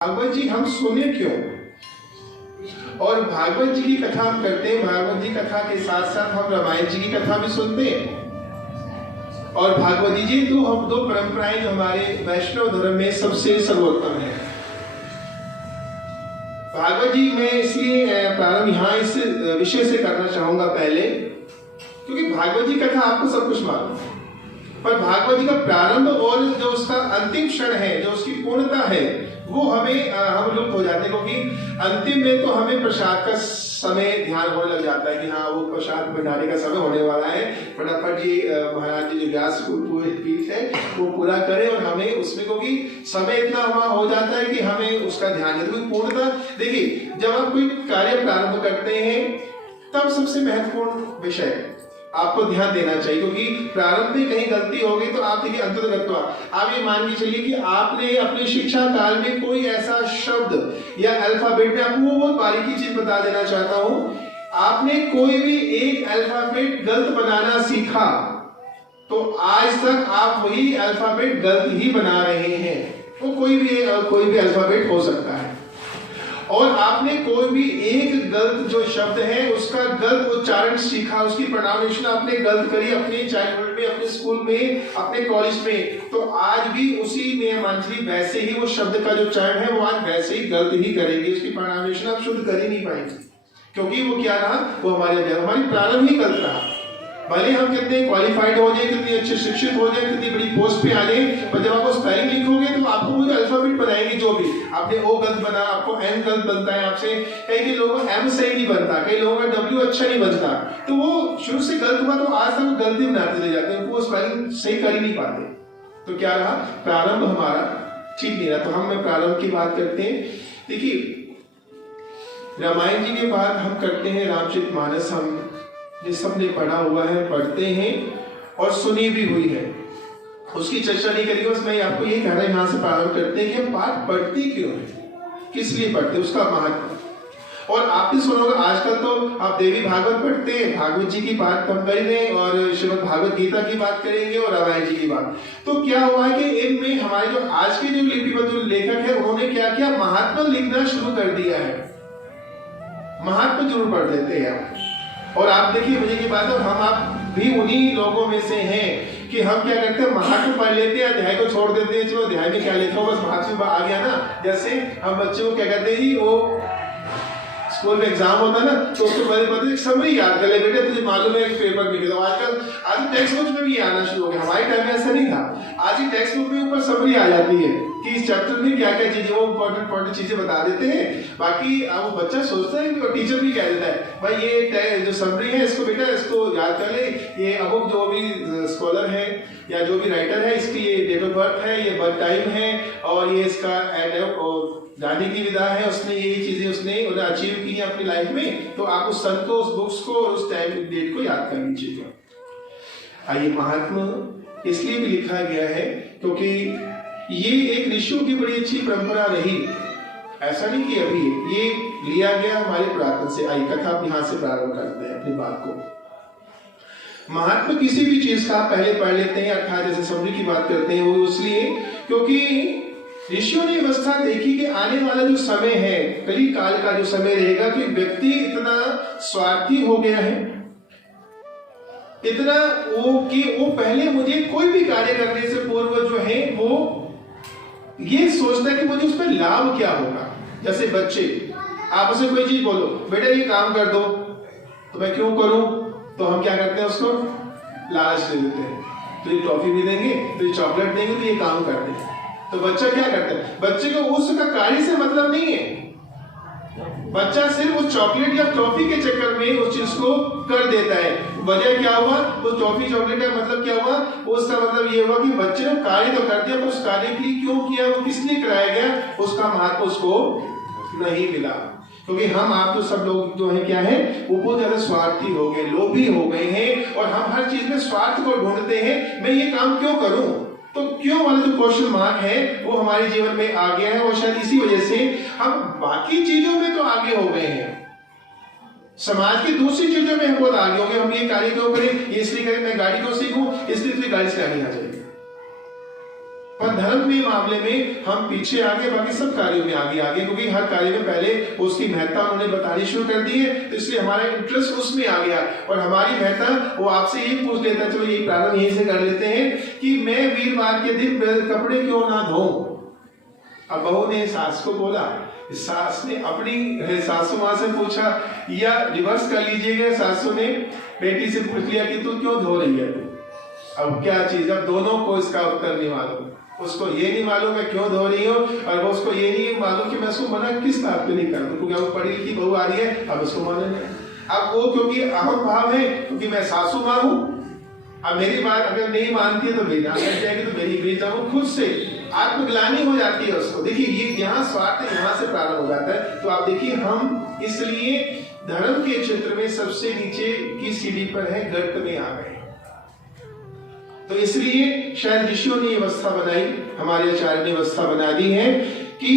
भागवत जी हम सुने क्यों? और भागवत जी की कथा हम करते हैं। भागवत जी कथा के साथ साथ हम रामायण जी की कथा भी सुनते हैं। और भागवत जी तो हम दो परंपराएं जो हमारे वैष्णव धर्म में सबसे सर्वोत्तम है। भागवत जी मैं इसलिए प्रारंभ यहाँ इस विषय से करना चाहूंगा पहले, क्योंकि भागवत जी कथा आपको सब कुछ मालूम है, पर भागवत जी का प्रारंभ और जो उसका अंतिम क्षण है, जो उसकी पूर्णता है, वो हमें हम लोग हो जाते हैं। क्योंकि अंतिम में तो हमें प्रसाद का समय ध्यान होने लग जाता है कि हाँ वो प्रसाद बनाने का समय होने वाला है, फटाफट जी महाराज जी जो व्यास पीठ है वो पूरा करें और हमें उसमें, क्योंकि समय इतना वहां हो जाता है कि हमें उसका ध्यान है। तो पूर्णता देखिए, जब आप कोई कार्य प्रारंभ करते हैं तब सबसे महत्वपूर्ण विषय आपको ध्यान देना चाहिए, क्योंकि प्रारंभ में कहीं गलती हो गई तो आप देखिए अंततः आप ये मान के चलिए कि आपने अपने शिक्षा काल में कोई ऐसा शब्द या अल्फाबेट में, आपको वो बहुत बारीकी चीज बता देना चाहता हूं, आपने कोई भी एक अल्फाबेट गलत बनाना सीखा तो आज तक आप वही अल्फाबेट गलत ही बना रहे हैं। वो कोई भी अल्फाबेट हो सकता है। और आपने कोई भी एक गलत जो शब्द है उसका गलत उच्चारण सीखा, उसकी प्रोनाउंसिएशन आपने गलत करी अपने चाइल्डहुड में, अपने स्कूल में, अपने कॉलेज में, तो आज भी उसी में मंथली वैसे ही वो शब्द का जो उच्चारण है वो आज वैसे ही गलत ही करेंगे, उसकी प्रोनाउंसिएशन आप शुद्ध कर ही नहीं पाएंगे, क्योंकि वो क्या रहा, वो हमारी प्रारंभ ही गलत रहा। भले हम कितने क्वालिफाइड हो जाए, कितने अच्छे शिक्षित हो जाए, कितनी बड़ी पोस्ट पे आ जाए, पर जब आप स्पेलिंग लिखोगे तो आपको वो अल्फाबेट बनाएंगे, जो भी आपने ओ गलत बना, आपको एम गलत बनता है आपसे, कई लोगों का एम सही नहीं बनता, कई लोगों का डब्ल्यू अच्छा नहीं बनता, तो वो शुरू से गलत हुआ तो आज तक वो गलती बनाते ले जाते हैं, वो स्पेलिंग सही कर ही नहीं पाते। तो क्या रहा, प्रारंभ हमारा ठीक नहीं रहा। तो हम प्रारंभ की बात करते हैं। देखिए, रामायण जी के बाद हम करते हैं रामचरितमानस। हम जिस सबने पढ़ा हुआ है, पढ़ते हैं और सुनी भी हुई है, उसकी चर्चा नहीं करेंगे। बस मैं आपको ये कह रहा हूं, यहाँ से प्रारंभ करते हैं कि हम पाठ पढ़ते क्यों है, किस लिए पढ़ते हैं, उसका महत्व। और आपने सुना होगा आजकल तो आप देवी भागवत पढ़ते हैं, भागवत जी की बात हम कर रहे हैं और श्रीमद् भागवत गीता की बात करेंगे और रामायण जी की बात। तो क्या हुआ है कि इनमें हमारे जो आज के जो लिपिबद्ध जो लेखक है उन्होंने क्या किया, महात्मा लिखना शुरू कर दिया है। महात्मा जरूर पढ़ लेते हैं और आप देखिए, मुझे की बात है, हम आप भी उन्हीं लोगों में से हैं कि हम क्या करते हैं, महात्मा पढ़ लेते हैं, अध्याय को छोड़ देते हैं, चलो अध्याय में क्या लिखा हो, बस महात्मा आ गया ना। जैसे हम बच्चों को क्या कहते हैं जी, वो स्कूल में एग्जाम होता है ना, तो उसको पहले समरी याद कर ले, बेटे तुझे मालूम है कि पेपर में, आजकल आज टेक्स्ट बुक में भी आना शुरू हो गया, हमारे टाइम में ऐसा नहीं था। आज ही टेक्स्ट बुक में ऊपर समरी आ जाती है कि इस चैप्टर में क्या क्या चीजें, वो इंपॉर्टेंट चीजें बता देते हैं। बाकी वो बच्चा सोचता है कि टीचर भी कह देता है, भाई ये जो समरी है इसको बेटा इसको याद कर ले, ये अमुक जो भी स्कॉलर है या जो भी राइटर है, इसकी ये डेट ऑफ बर्थ है, ये बर्थ टाइम है और ये इसका जाने की विधा है, उसने यही चीजें उसने अचीव की है अपनी लाइफ में। तो आप उस सन को, उस बुक्स को और उस टाइम डेट को याद कर लीजिएगा। आइए, महात्मा इसलिए भी लिखा गया है क्योंकि ये एक ऋषियों की बड़ी अच्छी परंपरा रही, ऐसा नहीं कि अभी ये लिया गया हमारे पुरातन से। आई कथा आप यहाँ से प्रारंभ करते हैं अपनी बात को। महात्मा किसी भी चीज का पहले पढ़ लेते हैं, अर्थात जैसे समरी की बात करते हैं, वो इसलिए क्योंकि ऋषियों ने अवस्था देखी कि आने वाला जो समय है, कली काल का जो समय रहेगा, कि व्यक्ति इतना स्वार्थी हो गया है, इतना वो पहले मुझे कोई भी कार्य करने से पूर्व जो है वो ये सोचता है कि मुझे उस पर लाभ क्या होगा। जैसे बच्चे आप उसे कोई चीज बोलो, बेटा ये काम कर दो, तो मैं क्यों करूं, तो हम क्या करते हैं, उसको लालच दे देते हैं, तो ये टॉफी भी देंगे, तो ये चॉकलेट देंगे, तो ये काम कर देंगे। तो बच्चा क्या करता है, बच्चे को उसका कार्य से मतलब नहीं है, बच्चा सिर्फ उस चॉकलेट या टॉफी के चक्कर में उस चीज को कर देता है। वजह क्या हुआ, उस टॉफी चॉकलेट का मतलब क्या हुआ, उसका मतलब ये हुआ कि बच्चे ने कार्य तो कर दिया, पर उस कार्य के लिए क्यों किया, वो किस लिए कराया गया, उसका महत्व उसको नहीं मिला। क्योंकि हम आप तो सब लोग जो है क्या है, वो बहुत ज्यादा स्वार्थी हो गए, लोभी हो गए हैं, और हम हर चीज में स्वार्थ को ढूंढते हैं। मैं ये काम क्यों करूं, तो क्यों वाला जो क्वेश्चन मार्क है वो हमारे जीवन में आ गया है, और शायद इसी वजह से हम बाकी चीजों में तो आगे हो गए हैं, समाज की दूसरी चीजों में हम बहुत आगे हो गए। हम ये कार्य क्यों करें, ये इसलिए करें, मैं गाड़ी क्यों सीखूं, इसलिए गाड़ी चलानी आ जाएगी। पर धर्म में मामले में हम पीछे आगे, बाकी सब कार्यों में आगे, क्योंकि हर कार्य में पहले उसकी महत्ता उन्होंने बतानी शुरू कर दी है, तो इसलिए हमारा इंटरेस्ट उसमें आ गया। और हमारी महत्ता वो आपसे यही पूछ लेता है, चलो यही प्रारंभ यहीं से कर लेते हैं कि मैं वीरवार के दिन कपड़े क्यों ना धोऊं। अब बहू ने सास को बोला, सास ने अपनी सासू माँ से पूछा, या रिवर्स कर लीजिएगा, सासू ने बेटी से पूछ लिया कि तू क्यों धो रही है। अब क्या चीज, अब दोनों को इसका उत्तर नहीं मालूम। उसको ये नहीं मालूम मैं क्यों धो रही हूँ, और वो उसको ये नहीं मालूम कि मैं उसको मना किस बात पे नहीं कर दूं, क्योंकि अब पढ़ी लिखी बहू आ रही है, अब उसको मालूम है। अब वो क्योंकि अहम भाव है, क्योंकि मैं सासू माँ हूँ, अब मेरी बात अगर नहीं मानती है तो बेजान लग जाएगी, तो मेरी बेजान खुद से आत्मग्लानि हो जाती है उसको। देखिए ये यहाँ स्वार्थ यहाँ से प्रारंभ हो जाता है। तो आप देखिए हम इसलिए धर्म के क्षेत्र में सबसे नीचे की सीढ़ी पर है, गर्त में आ गए। तो इसलिए शायद ऋषियों ने व्यवस्था बनाई, हमारे आचार्य ने व्यवस्था बना दी है कि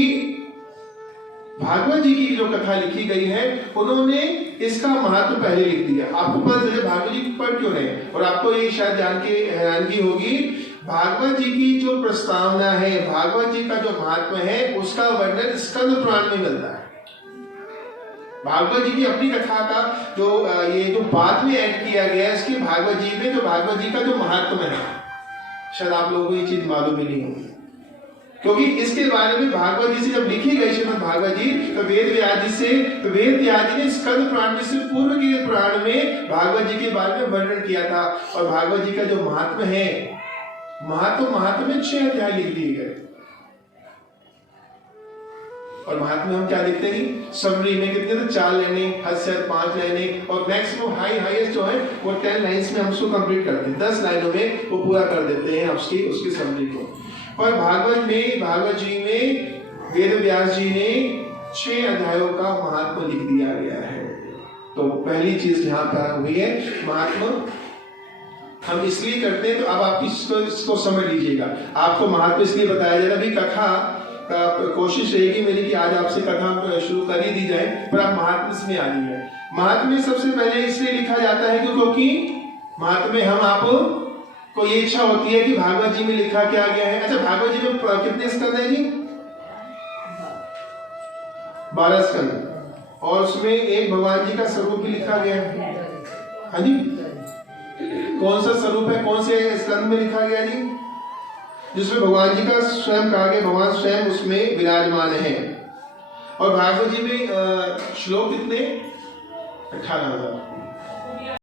भागवत जी की जो कथा लिखी गई है उन्होंने इसका महत्व पहले लिख दिया। आपको पता चले भागवत जी पढ़ क्यों रहे, और आपको ये शायद जान के हैरानगी होगी, भागवत जी की जो प्रस्तावना है, भागवत जी का जो महात्मा है, उसका वर्णन स्कंद पुराण में मिलता है। भागवत जी की अपनी कथा का जो ये जो बाद में ऐड किया गया है, इसकी भागवत जी में जो भागवत जी का जो महात्मा है, शायद आप लोगों को ये चीज मालूम ही नहीं होगी, क्योंकि इसके बारे में भागवत जी से जब लिखी गई श्रीमद् भागवत जी, तो वेद व्यास जी ने स्कंद पुराण से पूर्व के पुराण में भागवत जी के बारे में वर्णन किया था। और भागवत जी का जो महात्मा है, महात्मा में 6 अध्याय लिख दिए गए। और महात्मा में हम क्या देखते हैं, समरी में कितने थे, 4 लाइनें, हद से 5 लाइनें, और मैक्सिमम हाईएस्ट जो है वो 10 लाइन्स में हम उसको कंप्लीट करते हैं, 10 लाइनों में वो पूरा कर देते हैं उसकी समरी को। पर भागवत जी में वेद व्यास जी ने 6 अध्यायों का महात्मा लिख दिया गया है। तो पहली चीज यहाँ पर हुई है, महात्मा हम इसलिए करते हैं। तो अब आप इसको समझ लीजिएगा, आपको महात्मा इसलिए बताया जाएगा। अभी कथा का कोशिश रहेगी मेरी कि आज आपसे कथा शुरू कर ही दी जाए, पर आप महात्मा इसमें आ जाइए। महात्मा में सबसे पहले इसलिए लिखा जाता है क्योंकि महात्मा में हम आप को ये इच्छा होती है कि भागवत जी में लिखा क्या गया है। अच्छा, भागवत जी में कितने स्कंद है जी? 12 स्कंद, और उसमें एक भगवान जी का स्वरूप भी लिखा गया है। हाँ जी, कौन सा स्वरूप है, कौन से स्कंद में लिखा गया जी? जिसमें भगवान जी का स्वयं कहा गया, भगवान स्वयं उसमें विराजमान है। और भागवत जी में श्लोक कितने? 18,000।